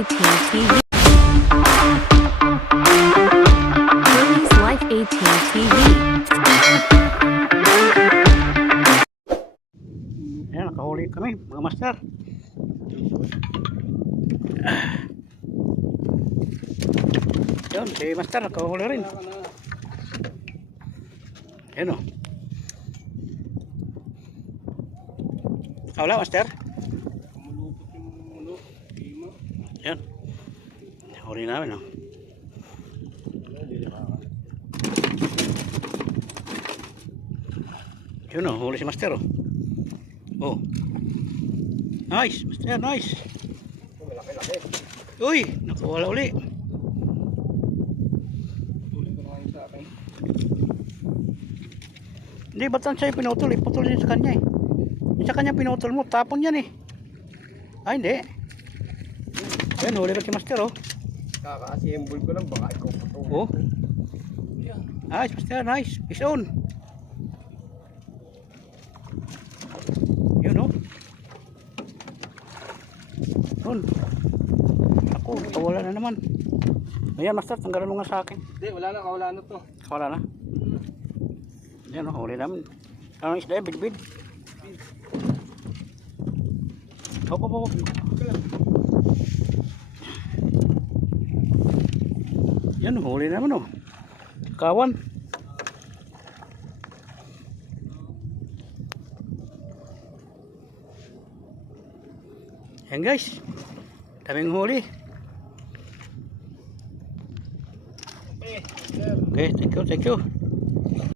18 TV. Burmese Life 18 TV. Ayan, nakahuli kami mga master. Yun, si master nakahuli rin. Ayan o. Wala master. Ayan. Huli namin o. Yun o, huli si master o. Oh. Nice, master, nice. Malaki-laki. Uy, nakawala uli. Tuloy ko na kayo sa akin. Hindi, ba't lang sa'yo pinutol? Iputol niya sa kanya eh. Yung sa kanya pinutol mo, tapon yan eh. Ay, hindi. Ayan, huli ka si master oh. Kaka-assemble ko lang, baka ikaw putol. Oh. Nice, master, nice. Fish on. Yun oh. Yun. Ako, nakawala na naman. Ayan, master, tanggalan mo nga sa akin. Hindi, wala na, kawala na to. Wala na. Yan o, huli namin. Anong isda yan? Bid-bid. Hop, hop, hop. Yan o, huli naman o. Kawan. Yan guys. Daming huli. Okay, thank you, thank you.